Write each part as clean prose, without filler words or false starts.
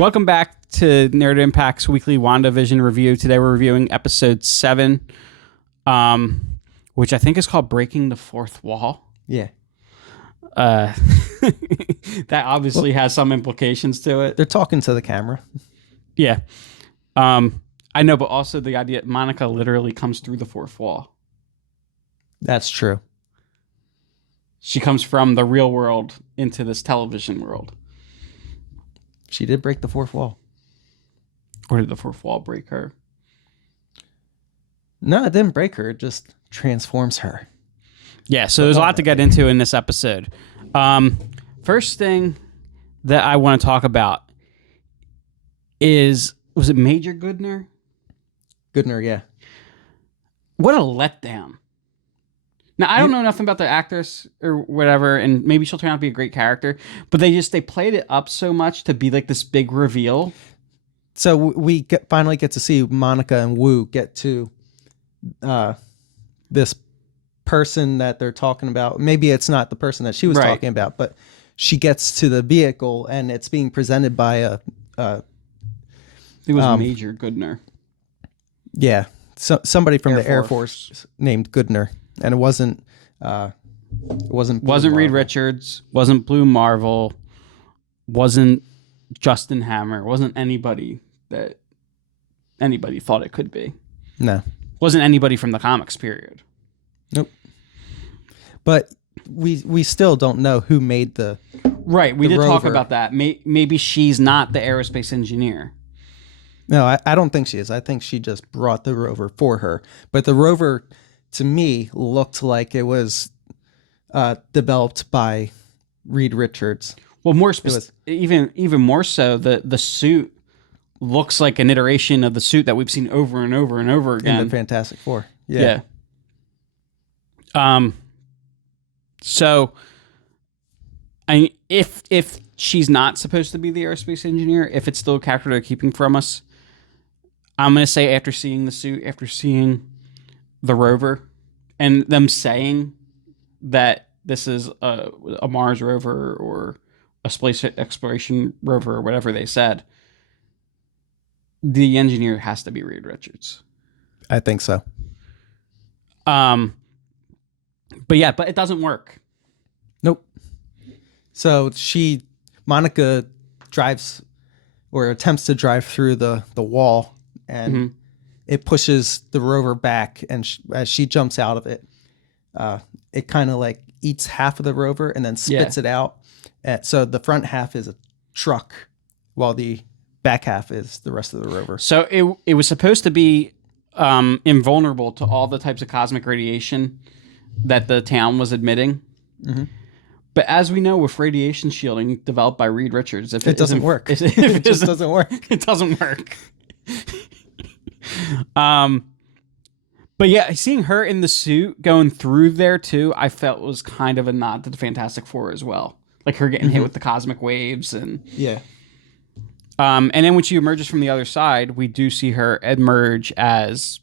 Welcome back to Nerd Impact's weekly WandaVision review. Today we're reviewing episode 7, which I think is called Breaking the Fourth Wall. Yeah. That obviously has some implications to it. They're talking to the camera. Yeah. I know, but also the idea Monica literally comes through the fourth wall. That's true. She comes from the real world into this television world. She did break the fourth wall. Or did the fourth wall break her? No, it didn't break her. It just transforms her. Yeah, so there's a lot to get into in this episode. First thing that I want to talk about is, was it Major Goodner? Goodner, yeah. What a letdown. Now, I don't know nothing about the actress or whatever, and maybe she'll turn out to be a great character, but they played it up so much to be like this big reveal. So we finally get to see Monica and Wu get to this person that they're talking about. Maybe it's not the person that she was talking about, but she gets to the vehicle and it's being presented by it was Major Goodner. Yeah, somebody from Air the Air Force named Goodner, and it wasn't Reed Richards, wasn't Blue Marvel, wasn't Justin Hammer, wasn't anybody that anybody thought it could be. No, wasn't anybody from the comics period. Nope. But we still don't know who made the right. We did rover. Talk about that. Maybe she's not the aerospace engineer. No, I don't think she is. I think she just brought the rover for her. But the rover, to me, looked like it was developed by Reed Richards. Well, even more so, the suit looks like an iteration of the suit that we've seen over and over and over again in the Fantastic Four. Yeah. So, if she's not supposed to be the aerospace engineer, if it's still a character they're keeping from us, I'm going to say after seeing the suit, after seeing the rover, and them saying that this is a Mars rover or a space exploration rover or whatever they said, the engineer has to be Reed Richards. I think so. But it doesn't work. Nope. So Monica drives or attempts to drive through the wall, and it pushes the rover back, and as she jumps out of it, it kind of like eats half of the rover and then spits it out. So the front half is a truck, while the back half is the rest of the rover. So it was supposed to be invulnerable to all the types of cosmic radiation that the town was admitting. Mm-hmm. But as we know, with radiation shielding developed by Reed Richards, if it doesn't work. It just doesn't work. It doesn't work. But yeah, seeing her in the suit going through there too, I felt was kind of a nod to the Fantastic Four as well. Like her getting hit with the cosmic waves and and then when she emerges from the other side, we do see her emerge as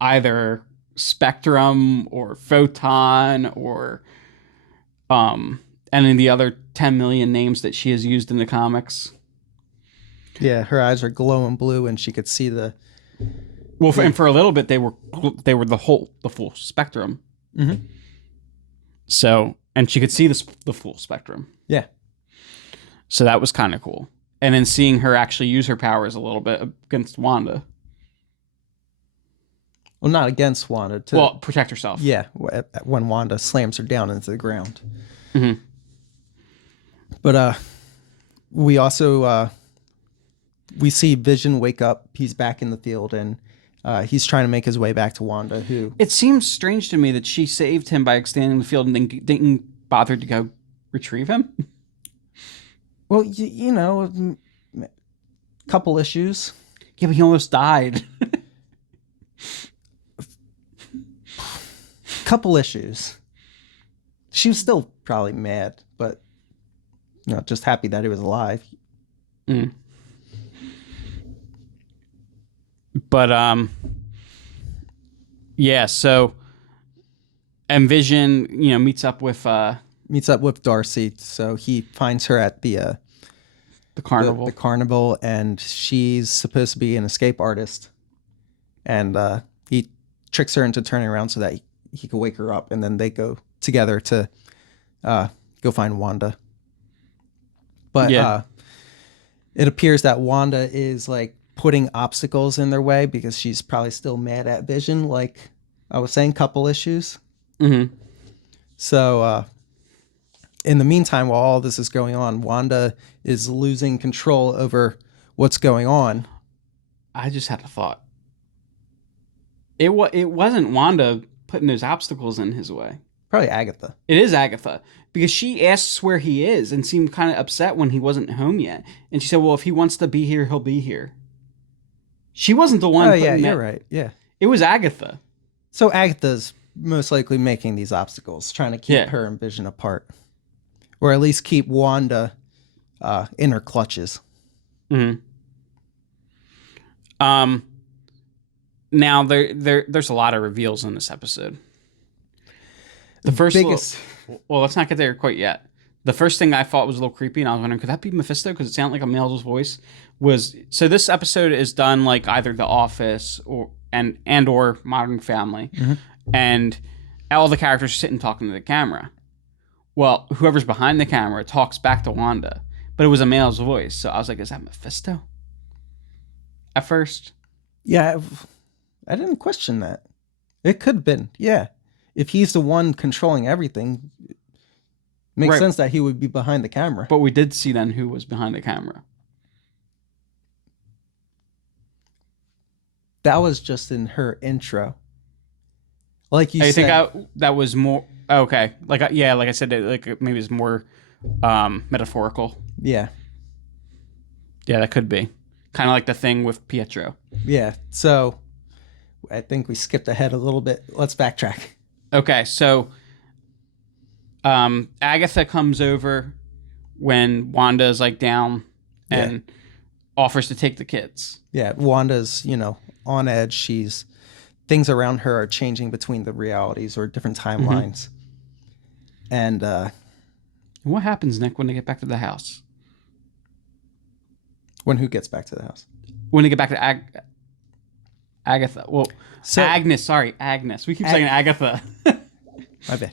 either Spectrum or Photon or and in the other 10 million names that she has used in the comics. Yeah, her eyes are glowing blue, and she could see the. Well, and for a little bit, they were the full spectrum. Mm-hmm. So, and she could see the full spectrum. Yeah. So that was kind of cool. And then seeing her actually use her powers a little bit against Wanda. Well, not against Wanda. Protect herself. Yeah, when Wanda slams her down into the ground. Mm-hmm. But we also we see Vision wake up. He's back in the field, and he's trying to make his way back to Wanda. Who it seems strange to me that she saved him by standing in the field and then didn't bother to go retrieve him. Well, you know, couple issues. Yeah, but he almost died. Couple issues. She was still probably mad, but just happy that he was alive. Mm. But yeah. So, and Vision, meets up with Darcy. So he finds her at the The carnival. The carnival, and she's supposed to be an escape artist. And he tricks her into turning around so that he can wake her up, and then they go together to go find Wanda. But it appears that Wanda is like putting obstacles in their way because she's probably still mad at Vision, like I was saying, couple issues. Mm-hmm. So in the meantime, while all this is going on, Wanda is losing control over what's going on. I just had a thought. It wasn't Wanda putting those obstacles in his way. Probably Agatha. It is Agatha, because she asks where he is and seemed kind of upset when he wasn't home yet. And she said, well, if he wants to be here, he'll be here. She wasn't the one. Oh, yeah, you're right. Yeah. It was Agatha. So Agatha's most likely making these obstacles, trying to keep her and Vision apart. Or at least keep Wanda in her clutches. Mm-hmm. Now, there's a lot of reveals in this episode. The first biggest... Well, let's not get there quite yet. The first thing I thought was a little creepy, and I was wondering, could that be Mephisto? Because it sounded like a male's voice. So this episode is done like either The Office or Modern Family. Mm-hmm. And all the characters are sitting talking to the camera. Well, whoever's behind the camera talks back to Wanda. But it was a male's voice. So I was like, is that Mephisto? At first. Yeah, I didn't question that. It could have been, yeah. If he's the one controlling everything, it makes sense that he would be behind the camera. But we did see then who was behind the camera. That was just in her intro. Like you said. I think that was more... Okay. Like I said, like maybe it's more metaphorical. Yeah. Yeah, that could be. Kind of like the thing with Pietro. Yeah. So I think we skipped ahead a little bit. Let's backtrack. Okay, so Agatha comes over when Wanda's like down and offers to take the kids. Yeah, Wanda's, on edge. Things around her are changing between the realities or different timelines. Mm-hmm. And what happens, Nick, when they get back to the house? When who gets back to the house? When they get back to Agatha. Well, Agnes. Sorry, Agnes. We keep saying Agatha. My bad.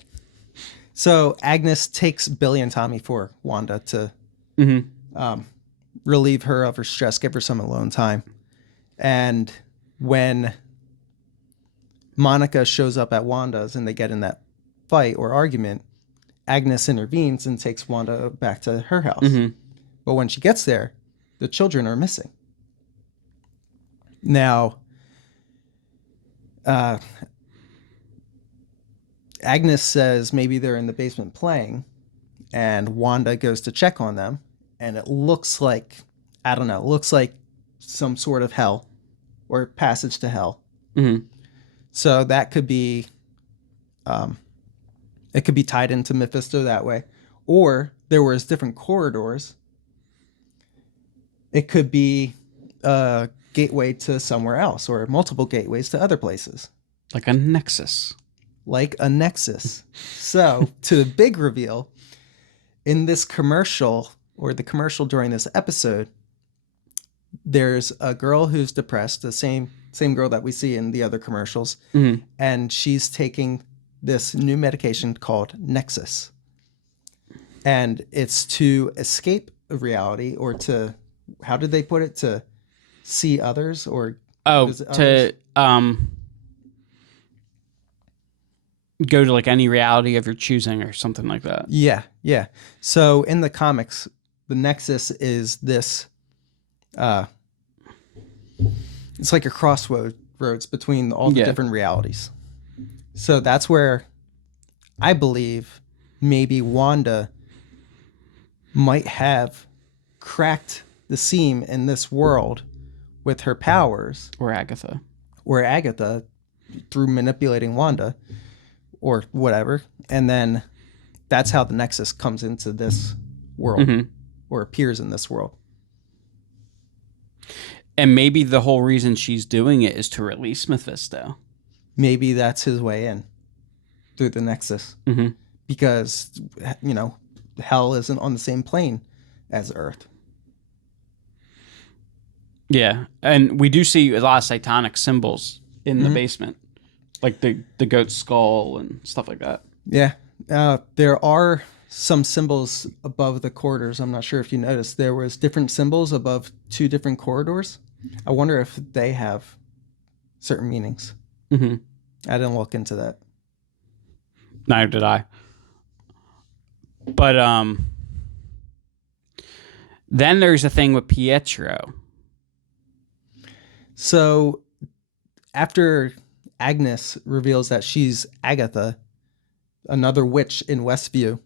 So Agnes takes Billy and Tommy for Wanda to relieve her of her stress, give her some alone time. And when Monica shows up at Wanda's and they get in that fight or argument, Agnes intervenes and takes Wanda back to her house. Mm-hmm. But when she gets there, the children are missing. Now, Agnes says maybe they're in the basement playing, and Wanda goes to check on them, and it looks like, I don't know, looks like some sort of hell or passage to hell. Mm-hmm. So that could be, it could be tied into Mephisto that way. Or there was different corridors. It could be a gateway to somewhere else or multiple gateways to other places. Like a nexus. So, to the big reveal, in this commercial, or the commercial during this episode, there's a girl who's depressed, the same girl that we see in the other commercials, and she's taking this new medication called Nexus. And it's to escape reality, or to, how did they put it, to see others, or... Oh, to... go to like any reality of your choosing or something like that. Yeah. So in the comics, the Nexus is this, it's like a crossroads between all the different realities. So that's where I believe maybe Wanda might have cracked the seam in this world with her powers. Or Agatha, through manipulating Wanda. Or whatever, and then that's how the Nexus comes into this world, or appears in this world. And maybe the whole reason she's doing it is to release Mephisto. Maybe that's his way in, through the Nexus. Because, hell isn't on the same plane as Earth. Yeah, and we do see a lot of satanic symbols in the basement, like the goat skull and stuff like that. Yeah. There are some symbols above the corridors. I'm not sure if you noticed. There was different symbols above two different corridors. I wonder if they have certain meanings. Mm-hmm. I didn't look into that. Neither did I. But then there's a thing with Pietro. So after Agnes reveals that she's Agatha, another witch in Westview,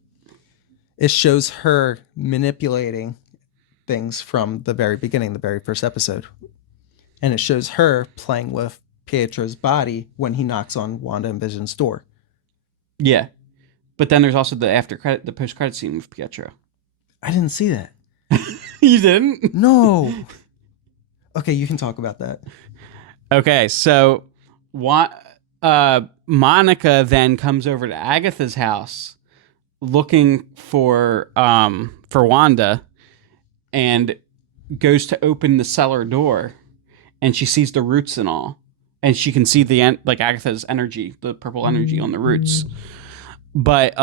it shows her manipulating things from the very beginning, the very first episode. And it shows her playing with Pietro's body when he knocks on Wanda and Vision's door. Yeah. But then there's also the post credit scene with Pietro. I didn't see that. You didn't? No. Okay, you can talk about that. Okay, so Monica then comes over to Agatha's house looking for Wanda and goes to open the cellar door, and she sees the roots and all, and she can see the like Agatha's energy, the purple energy on the roots. But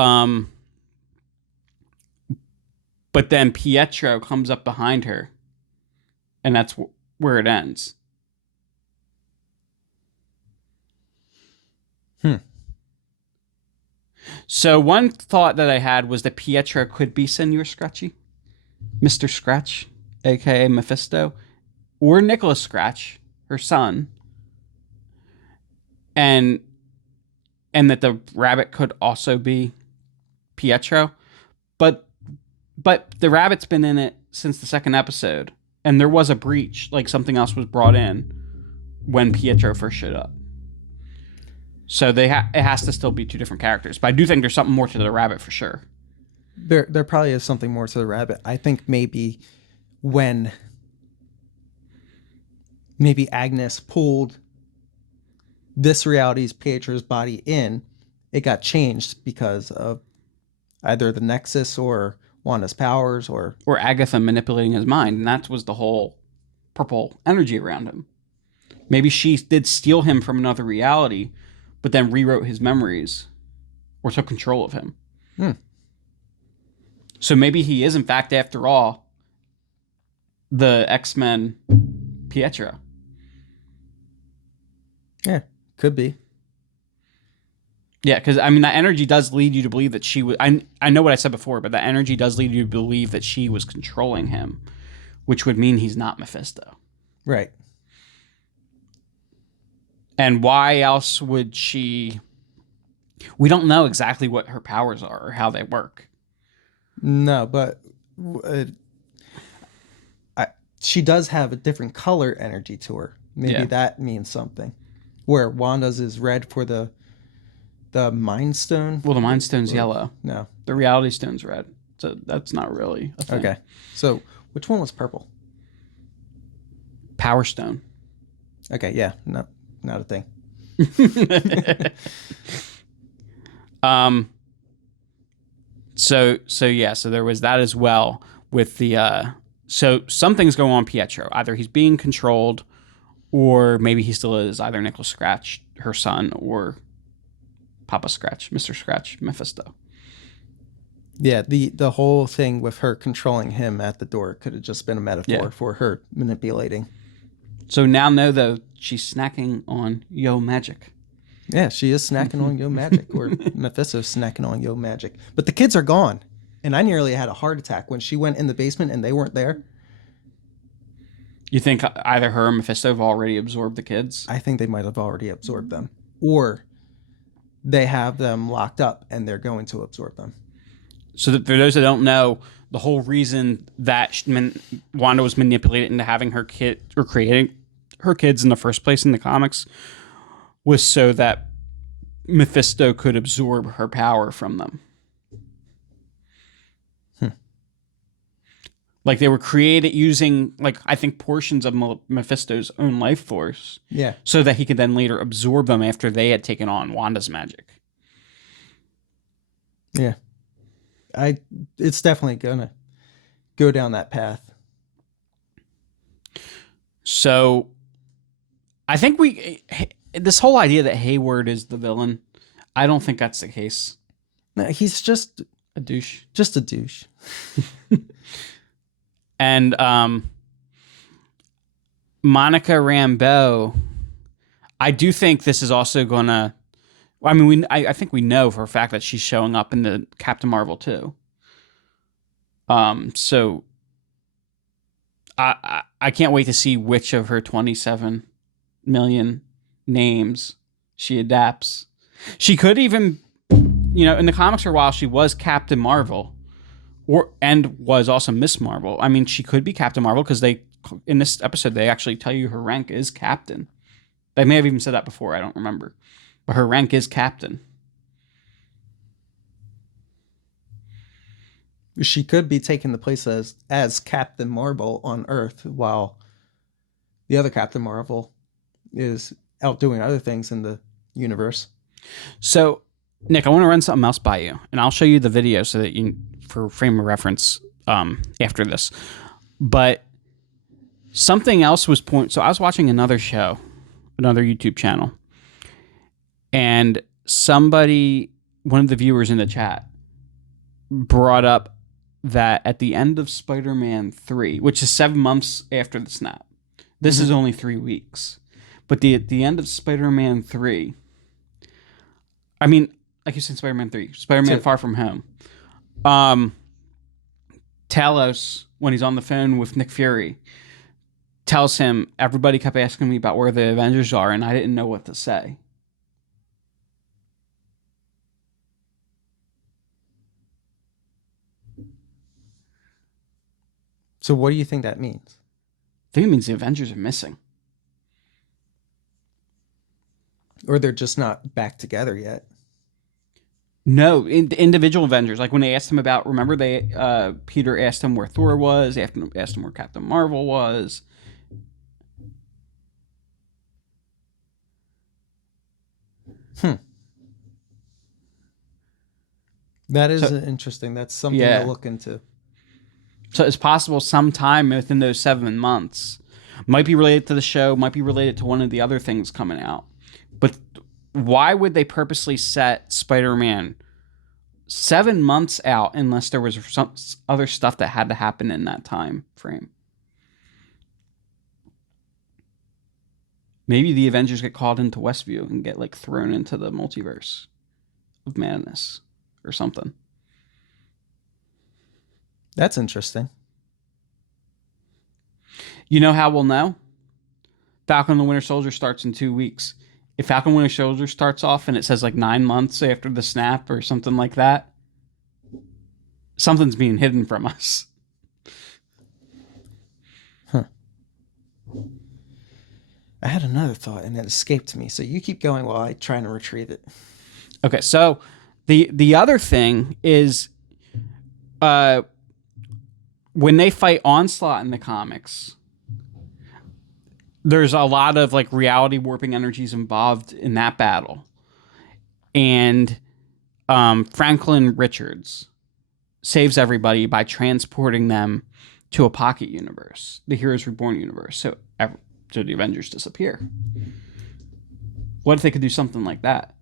then Pietro comes up behind her, and that's where it ends. So one thought that I had was that Pietro could be Senor Scratchy, Mr. Scratch, aka Mephisto, or Nicholas Scratch, her son, and that the rabbit could also be Pietro, but the rabbit's been in it since the second episode, and there was a breach, like something else was brought in when Pietro first showed up. So it has to still be two different characters, but I do think there's something more to the rabbit for sure. There probably is something more to the rabbit. I think maybe when Agnes pulled this reality's Pietro's body in, it got changed because of either the Nexus or Wanda's powers or Agatha manipulating his mind, and that was the whole purple energy around him. Maybe she did steal him from another reality, but then rewrote his memories or took control of him. So maybe he is, in fact, after all, the X-Men Pietro. Yeah, could be. Yeah, because I mean, that energy does lead you to believe that she was. I know what I said before, but that energy does lead you to believe that she was controlling him, which would mean he's not Mephisto. Right. And why else would she? We don't know exactly what her powers are or how they work. No, but she does have a different color energy to her. Maybe that means something. Where Wanda's is red for the Mind Stone. Well, the Mind Stone's yellow. No. The Reality Stone's red. So that's not really a thing. Okay. So which one was purple? Power Stone. Okay, yeah. No, not a thing. So there was that as well with the so something's going on Pietro. Either he's being controlled, or maybe he still is either Nicholas Scratch, her son, or Papa Scratch, Mr. Scratch, Mephisto. Yeah, the whole thing with her controlling him at the door could have just been a metaphor for her manipulating. So now know, though, she's snacking on Yo Magic. Yeah, she is snacking on Yo Magic, or Mephisto's snacking on Yo Magic. But the kids are gone, and I nearly had a heart attack when she went in the basement and they weren't there. You think either her or Mephisto have already absorbed the kids? I think they might have already absorbed them. Or they have them locked up and they're going to absorb them. So that for those that don't know, the whole reason that Wanda was manipulated into having her kid or creating her kids in the first place in the comics was so that Mephisto could absorb her power from them. Like they were created using, like, I think portions of Mephisto's own life force. Yeah. So that he could then later absorb them after they had taken on Wanda's magic. Yeah. It's definitely gonna go down that path. So I think this whole idea that Hayward is the villain, I don't think that's the case. No, he's just a douche. Just a douche. And Monica Rambeau, I do think this is also gonna. I mean, I think we know for a fact that she's showing up in the Captain Marvel too. So I can't wait to see which of her 27 million names she adapts. She could even, in the comics for a while, she was Captain Marvel, and was also Miss Marvel. I mean, she could be Captain Marvel because in this episode they actually tell you her rank is Captain. They may have even said that before. I don't remember, but her rank is Captain. She could be taking the place as Captain Marvel on Earth, while the other Captain Marvel is out doing other things in the universe. So, Nick, I want to run something else by you, and I'll show you the video so that you, for frame of reference, after this. But something else was So I was watching another show, another YouTube channel, and one of the viewers in the chat, brought up that at the end of Spider-Man 3, which is 7 months after the snap, this is only 3 weeks, but at the end of Spider-Man 3, I mean, like you said, Spider-Man 3, Spider-Man Far From Home, Talos, when he's on the phone with Nick Fury, tells him, everybody kept asking me about where the Avengers are, and I didn't know what to say. So what do you think that means? I think it means the Avengers are missing. Or they're just not back together yet. No, individual Avengers. Like when they asked him about, remember Peter asked him where Thor was, asked him where Captain Marvel was. That is interesting. That's something to look into. So it's possible sometime within those 7 months, might be related to the show, might be related to one of the other things coming out. But why would they purposely set Spider-Man 7 months out unless there was some other stuff that had to happen in that time frame? Maybe the Avengers get called into Westview and get thrown into the multiverse of madness or something. That's interesting. You know how we'll know? Falcon and the Winter Soldier starts in 2 weeks. If Falcon and Winter Soldier starts off and it says 9 months after the snap or something like that, something's being hidden from us. Huh. I had another thought and it escaped me. So you keep going while I try to retrieve it. Okay, so the other thing is when they fight Onslaught in the comics, there's a lot of reality warping energies involved in that battle. And Franklin Richards saves everybody by transporting them to a pocket universe, the Heroes Reborn universe. So the Avengers disappear. What if they could do something like that?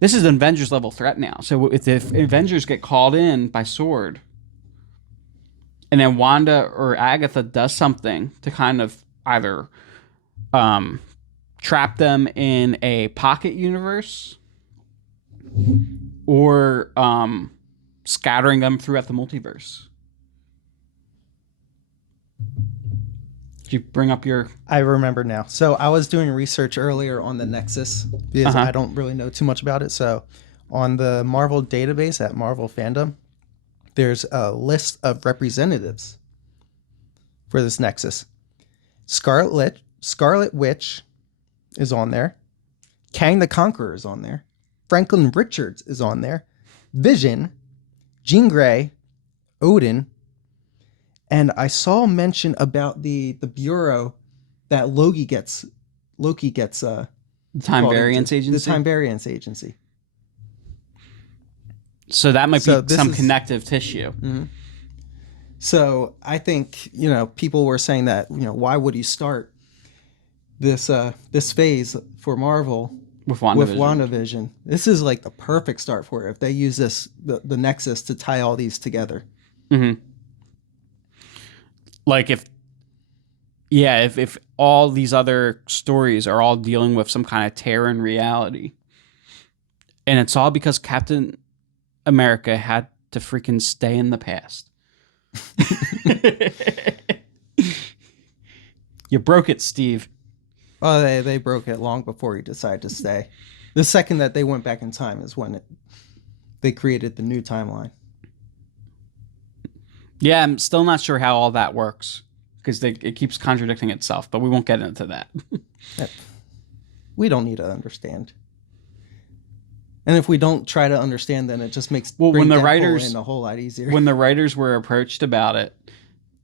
This is an Avengers level threat now. So if the Avengers get called in by Sword, and then Wanda or Agatha does something to kind of either trap them in a pocket universe or scattering them throughout the multiverse. Did you bring up your... I remember now. So I was doing research earlier on the Nexus because I don't really know too much about it. So on the Marvel database at Marvel Fandom, there's a list of representatives for this Nexus. Scarlet Witch is on there. Kang the Conqueror is on there. Franklin Richards is on there. Vision, Jean Grey, Odin, and I saw mention about the bureau that Loki gets. The Time Variance Agency. The Time Variance Agency. So that might be some connective tissue. Mm-hmm. So I think, people were saying that, why would you start this phase for Marvel with with WandaVision. WandaVision. This is like the perfect start for it if they use the Nexus to tie all these together. Mm-hmm. Like if all these other stories are all dealing with some kind of tear in reality, and it's all because Captain America had to freaking stay in the past. You broke it, Steve. Oh, they broke it long before he decided to stay. The second that they went back in time is when they created the new timeline. Yeah, I'm still not sure how all that works because it keeps contradicting itself, but we won't get into that. We don't need to understand. And if we don't try to understand, then it just makes when the writers in a whole lot easier. When the writers were approached about it,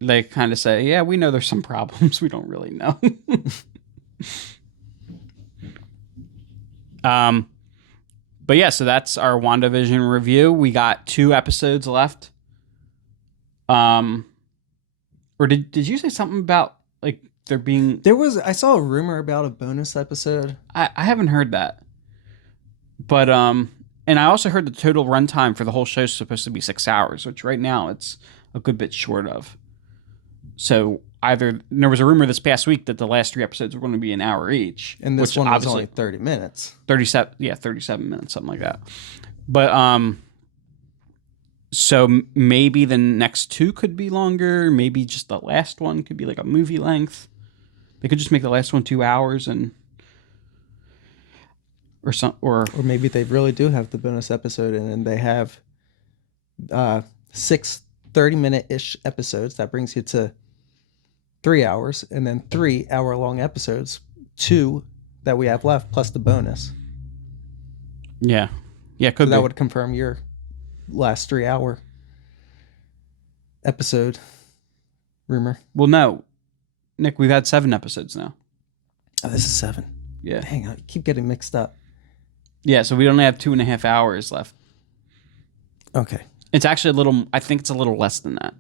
they kind of say, "Yeah, we know there's some problems. We don't really know." But yeah, so that's our WandaVision review. We got 2 episodes left. Or did you say something about like there being? I saw a rumor about a bonus episode. I haven't heard that. But and I also heard the total runtime for the whole show is supposed to be 6 hours, which right now it's a good bit short of. So there was a rumor this past week that the last 3 episodes were going to be an hour each, and this one was only 30 minutes. 37 minutes, something like that. But so maybe the next 2 could be longer. Maybe just the last one could be like a movie length. They could just make the last one 2 hours or maybe they really do have the bonus episode and they have 6 30-minute-ish episodes. That brings you to 3 hours, and then 3 hour-long episodes, 2 that we have left, plus the bonus. Yeah, so that would confirm your last 3 hour episode rumor. Well, no, Nick, we've had 7 episodes now. Oh, this is 7. Yeah. Dang, I keep getting mixed up. Yeah, so we only have 2.5 hours left. Okay. It's actually I think it's a little less than that.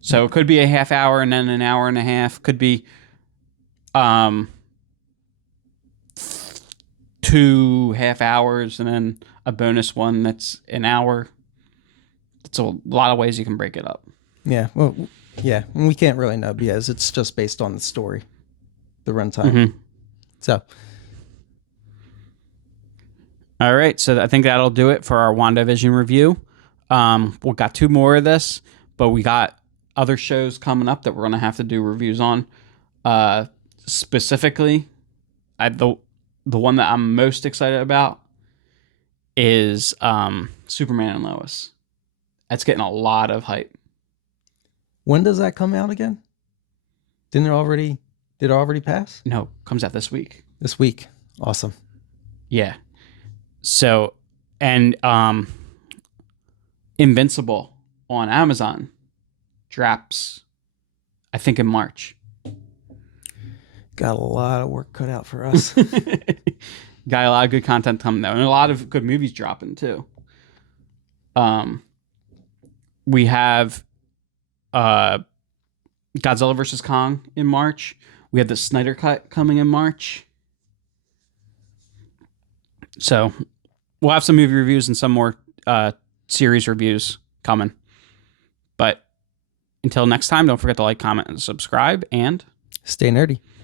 So it could be a half hour and then an hour and a half. Could be 2 half hours and then a bonus one that's an hour. It's a lot of ways you can break it up. Yeah, well, yeah, we can't really know because it's just based on the story, the runtime. Mm-hmm. So, all right, so I think that'll do it for our WandaVision review. We got 2 more of this, but we got other shows coming up that we're going to have to do reviews on. Specifically, the one that I'm most excited about is Superman and Lois. That's getting a lot of hype. When does that come out again? Did it already pass? No, comes out this week. This week. Awesome. Yeah. So, and Invincible on Amazon drops, I think, in March. Got a lot of work cut out for us. Got a lot of good content coming though, and a lot of good movies dropping too. We have Godzilla vs. Kong in March. We have the Snyder Cut coming in March. So we'll have some movie reviews and some more series reviews coming. But until next time, don't forget to like, comment, and subscribe, and stay nerdy.